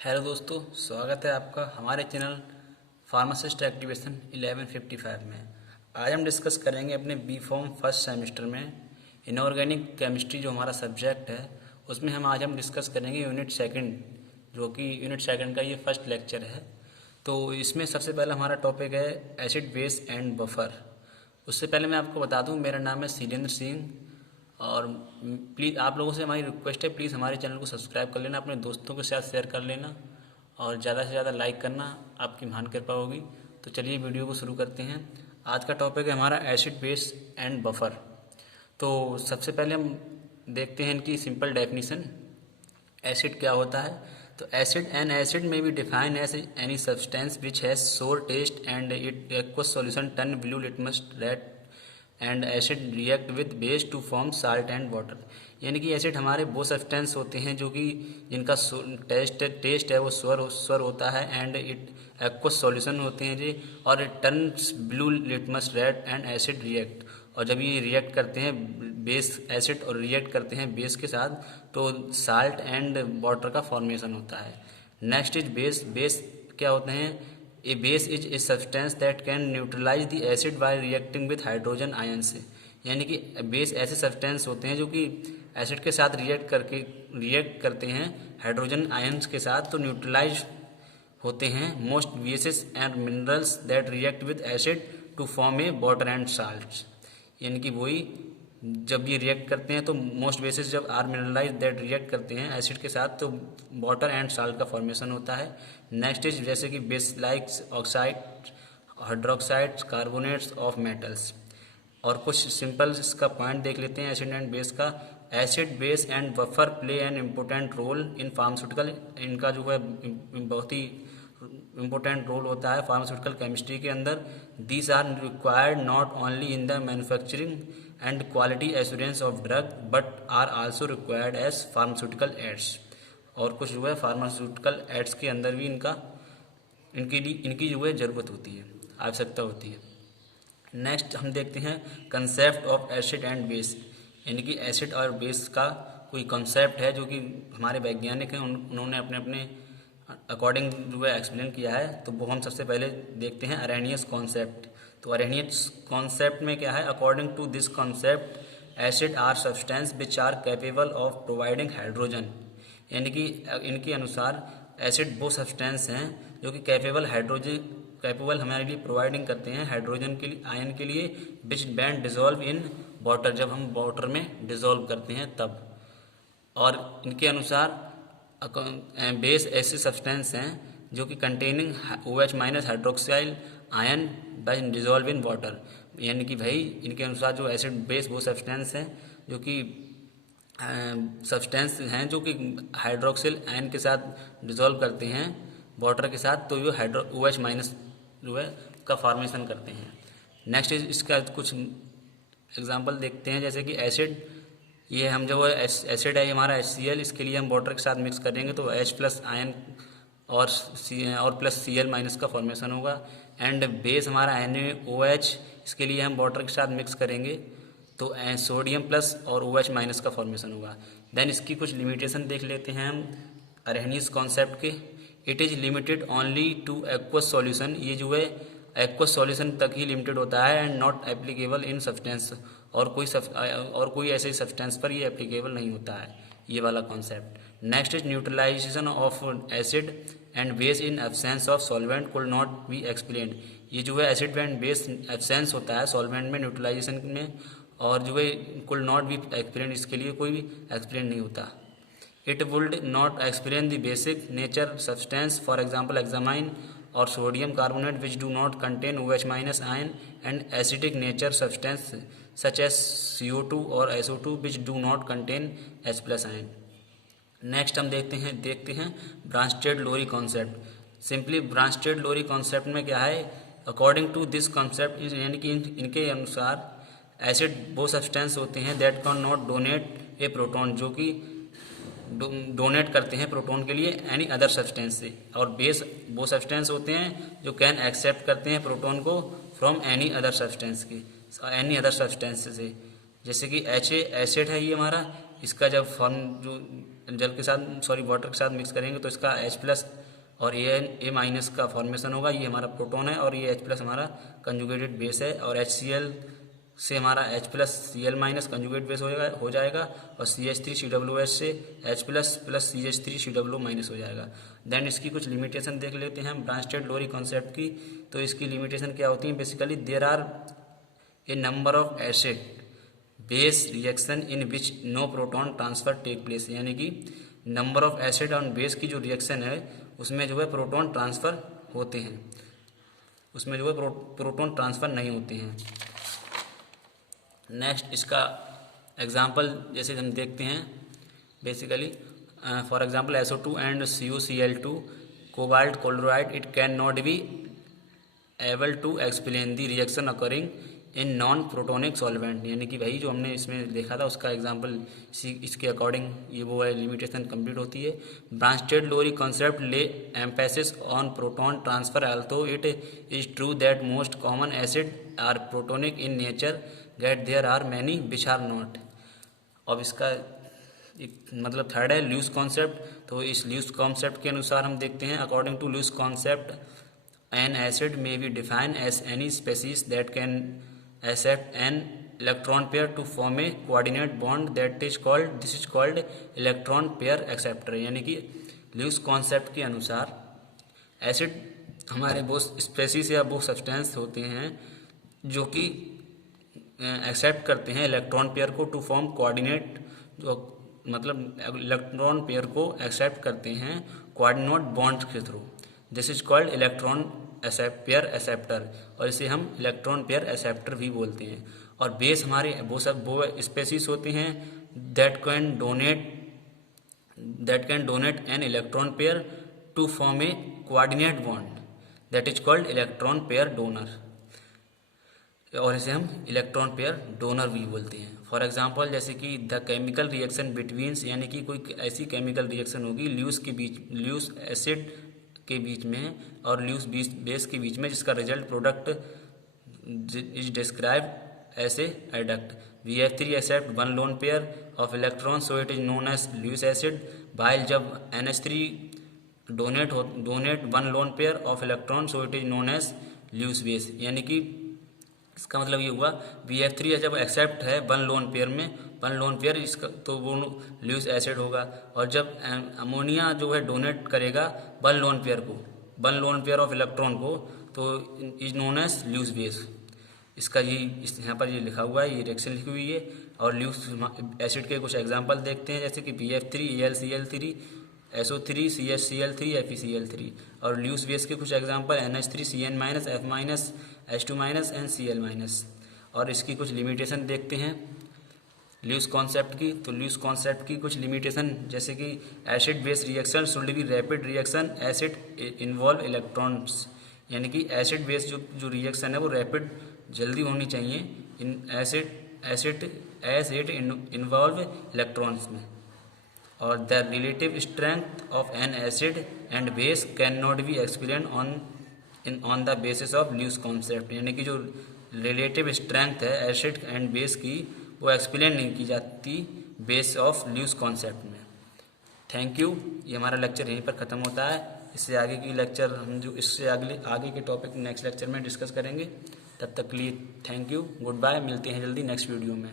Hello दोस्तों, स्वागत है आपका हमारे चैनल फार्मासिस्ट एक्टिवेशन 1155 में। आज हम डिस्कस करेंगे अपने बी फॉर्म फर्स्ट सेमेस्टर में इनऑर्गेनिक केमिस्ट्री जो हमारा सब्जेक्ट है उसमें हम डिस्कस करेंगे यूनिट सेकंड, जो कि यूनिट सेकंड का ये फर्स्ट लेक्चर है। तो इसमें सबसे पहला हमारा टॉपिक है एसिड बेस एंड बफर। उससे पहले मैं आपको बता दूं, मेरा नाम है शीलेंद्र सिंह और प्लीज़ आप लोगों से हमारी रिक्वेस्ट है, प्लीज़ हमारे चैनल को सब्सक्राइब कर लेना, अपने दोस्तों के साथ शेयर कर लेना और ज़्यादा से ज़्यादा लाइक करना, आपकी महान कृपा होगी। तो चलिए वीडियो को शुरू करते हैं। आज का टॉपिक है हमारा एसिड बेस एंड बफर। तो सबसे पहले हम देखते हैं इनकी सिंपल डेफिनीशन। एसिड क्या होता है? तो acid may be defined as any substance which has sour taste and it aqueous solution turn blue litmus red and acid react with base to form salt and water. यानी कि acid हमारे वो substance होते हैं जो कि जिनका test है वो स्वर होता है एंड इट एक्वस सॉल्यूशन होते हैं जी, और it turns blue litmus red and acid react. और जब ये रिएक्ट करते हैं बेस एसिड और रिएक्ट करते हैं बेस के साथ तो साल्ट एंड वाटर का फॉर्मेशन होता है। Next is base. बेस क्या होते हैं? A base is a substance that can neutralise the acid by reacting with hydrogen ion से। यानी कि बेस ऐसे सब्सटेंस होते हैं जो कि एसिड के साथ रिएक्ट करते हैं हाइड्रोजन आयन्स के साथ, तो न्यूट्रलाइज होते हैं। Most bases and minerals that react with acid to form a water and salt. यानी कि वही जब ये रिएक्ट करते हैं तो मोस्ट बेसिस जब आर मिनरलाइज दैट रिएक्ट करते हैं एसिड के साथ तो वाटर एंड साल्ट का फॉर्मेशन होता है। नेक्स्ट इज जैसे कि base like oxide, hydroxide, carbonates of metals. और कुछ सिंपल इसका पॉइंट देख लेते हैं एसिड एंड बेस का। Acid base and buffer play an important role in pharmaceutical. इनका जो है बहुत ही इम्पोर्टेंट रोल होता है फार्मास्यूटिकल केमिस्ट्री के अंदर। These are required not only in the manufacturing and quality assurance of drug but are also required as pharmaceutical aids. और कुछ जो है फार्मास्यूटिकल एड्स के अंदर भी इनकी जो है ज़रूरत होती है, आवश्यकता होती है। नेक्स्ट हम देखते हैं concept of acid and base. यानी कि एसिड और बेस का कोई कंसेप्ट है जो कि हमारे वैज्ञानिक हैं उन्होंने अपने अपने अकॉर्डिंग जो है एक्सप्लेन किया है। तो वो हम सबसे पहले देखते हैं अरेनियस कॉन्सेप्ट। तो अरेनियस कॉन्सेप्ट में क्या है? According to this concept acid are substance which are capable of providing hydrogen. यानी कि इनके अनुसार एसिड वो सब्सटेंस हैं जो कि कैपेबल हमारे लिए प्रोवाइडिंग करते हैं हाइड्रोजन के लिए, आयन के लिए, विच बैंड डिजोल्व इन वाटर, जब हम वाटर में डिजोल्व करते हैं तब। और इनके अनुसार बेस ऐसे सब्सटेंस हैं जो कि containing OH minus hydroxyl ion bye dissolve in water. यानी कि भाई इनके अनुसार जो एसिड बेस वो सब्सटेंस हैं जो कि जो कि हाइड्रोक्सिल आयन के साथ डिजोल्व करते हैं वाटर के साथ, तो ये OH माइनस जो है का फॉर्मेशन करते हैं। नेक्स्ट इसका कुछ एग्जांपल देखते हैं, जैसे कि एसिड, ये हम जो है एसिड है हमारा HCl, इसके लिए हम वाटर के साथ मिक्स करेंगे तो H प्लस आयन और प्लस Cl माइनस का फॉर्मेशन होगा। एंड बेस हमारा NaOH, इसके लिए हम वाटर के साथ मिक्स करेंगे तो सोडियम प्लस और OH माइनस का फॉर्मेशन होगा। देन इसकी कुछ लिमिटेशन देख लेते हैं हम अरेनियस कॉन्सेप्ट के। It is limited only two aqueous solution. ये जो है एक्वस सॉल्यूशन तक ही लिमिटेड होता है and not applicable in substance. और कोई ऐसे सब्सटेंस पर ये एप्लीकेबल नहीं होता है, ये वाला concept. Next is neutralisation of acid and base in absence of solvent could not be explained. ये जो है एसिड एंड बेस एब्सेंस होता है सॉल्वेंट में, न्यूट्रलाइजेशन में, और जो है कुड नॉट बी एक्सप्लेन, इसके लिए कोई भी एक्सप्लेन नहीं होता। It would not explain the basic nature substance, for example hexamine or sodium carbonate, which do not contain OH minus ion, and acidic nature substance such as CO2 or SO2 which do not contain H plus ion. Next हम देखते हैं ब्रांचटेड लोरी concept. Simply ब्रांचटेड लोरी concept में क्या है? According to this concept, यानी कि इनके अनुसार एसिड वो सब्सटेंस होते हैं that can not donate A proton, जो कि डोनेट करते हैं प्रोटॉन के लिए एनी अदर सब्सटेंस से। और बेस वो सब्सटेंस होते हैं जो कैन एक्सेप्ट करते हैं प्रोटॉन को फ्रॉम एनी अदर सब्सटेंस से। जैसे कि HA एसिड है ये हमारा, इसका जब फॉर्म जो जल के साथ वाटर के साथ मिक्स करेंगे तो इसका H+ और A- का फॉर्मेशन होगा। ये हमारा प्रोटॉन है और ये H+ हमारा कंजुगेटेड बेस है। और HCl से हमारा H+ Cl- कंजुगेट बेस हो जाएगा और CH3COOH से H+ + CH3COO- हो जाएगा। देन इसकी कुछ लिमिटेशन देख लेते हैं ब्रांच-स्टेट लोरी कॉन्सेप्ट की। तो इसकी लिमिटेशन क्या होती है? Basically there are a number of acid base reaction in which no proton transfer take place, यानी कि नंबर ऑफ एसिड और बेस की जो रिएक्शन है उसमें जो है प्रोटॉन ट्रांसफ़र होते हैं, उसमें जो है प्रोटॉन ट्रांसफ़र नहीं होते हैं। नेक्स्ट इसका एग्जांपल जैसे हम देखते हैं, basically for example SO2 and CuCl2 cobalt chloride, it can not be able to explain the reaction occurring in non protonic solvent, यानी कि भाई जो हमने इसमें देखा था उसका एग्जांपल इसके अकॉर्डिंग ये वो है, लिमिटेशन कंप्लीट होती है। Bronsted Lowry concept lay emphasis on proton transfer although it is true that most common acid are protonic in nature that there are many which are not. अब इसका एक मतलब थर्ड है ल्यूस कॉन्सेप्ट। तो इस Luce concept के अनुसार हम देखते हैं, according to Lewis concept an acid may be defined as any species that can accept an electron pair to form a coordinate bond this is called electron pair acceptor, यानी कि Luce concept के अनुसार acid हमारे वो species या वो substance होते हैं जो कि एक्सेप्ट करते हैं इलेक्ट्रॉन पेयर को टू फॉर्म कोऑर्डिनेट, जो मतलब इलेक्ट्रॉन पेयर को एक्सेप्ट करते हैं कोऑर्डिनेट बॉन्ड के through. This is called electron pair acceptor, और इसे हम इलेक्ट्रॉन पेयर एक्सेप्टर भी बोलते हैं। और बेस हमारे वो स्पेसीज होते हैं that can donate an electron pair to form a coordinate bond, that is called electron pair donor, और इसे हम इलेक्ट्रॉन पेयर डोनर भी बोलते हैं। फॉर एग्जांपल जैसे कि द केमिकल रिएक्शन बिटवीन्स, यानी कि कोई ऐसी केमिकल रिएक्शन होगी ल्यूस एसिड के बीच में और ल्यूस बेस के बीच में, जिसका result product is described as a adduct. BF3 accept one lone pair of electron so it is known as Lewis acid, while जब NH3 donate one lone pair of electron so it is known as Lewis base. यानी कि इसका मतलब ये हुआ BF3 जब accept है one lone pair इसका तो वो ल्यूस एसिड होगा, और जब अमोनिया जो है डोनेट करेगा one lone pair of electron को, तो is known as Lewis base. इसका यहाँ पर ये लिखा हुआ है, ये रिएक्शन लिखी हुई है। और ल्यूस एसिड के कुछ एग्जांपल देखते हैं, जैसे कि BF3 AlCl3 SO3 CHCl3 FeCl3। और ल्यूस बेस के कुछ example NH3 CN- F- H2- and Cl-। और इसकी कुछ लिमिटेशन देखते हैं ल्यूस कॉन्सेप्ट की। तो ल्यूस कॉन्सेप्ट की कुछ लिमिटेशन, जैसे कि acid base reaction should be rapid reaction acid involve electrons, यानी कि एसिड बेस जो रिएक्शन है वो रैपिड जल्दी होनी चाहिए इन एज इट इन्वॉल्व इलेक्ट्रॉन्स में। और the relative strength of N acid and base can not B explain on the basis of Luce concept, यानी कि जो रिलेटिव स्ट्रेंथ है एसिड एंड बेस की वो एक्सप्लेन नहीं की जाती बेस ऑफ ल्यूस कॉन्सेप्ट में। Thank you. ये हमारा लेक्चर यहीं पर ख़त्म होता है। इससे आगे की लेक्चर हम जो इससे आगे के टॉपिक नेक्स्ट लेक्चर में डिस्कस करेंगे। तब तक के लिए थैंक यू, गुड बाय, मिलते हैं जल्दी नेक्स्ट वीडियो में।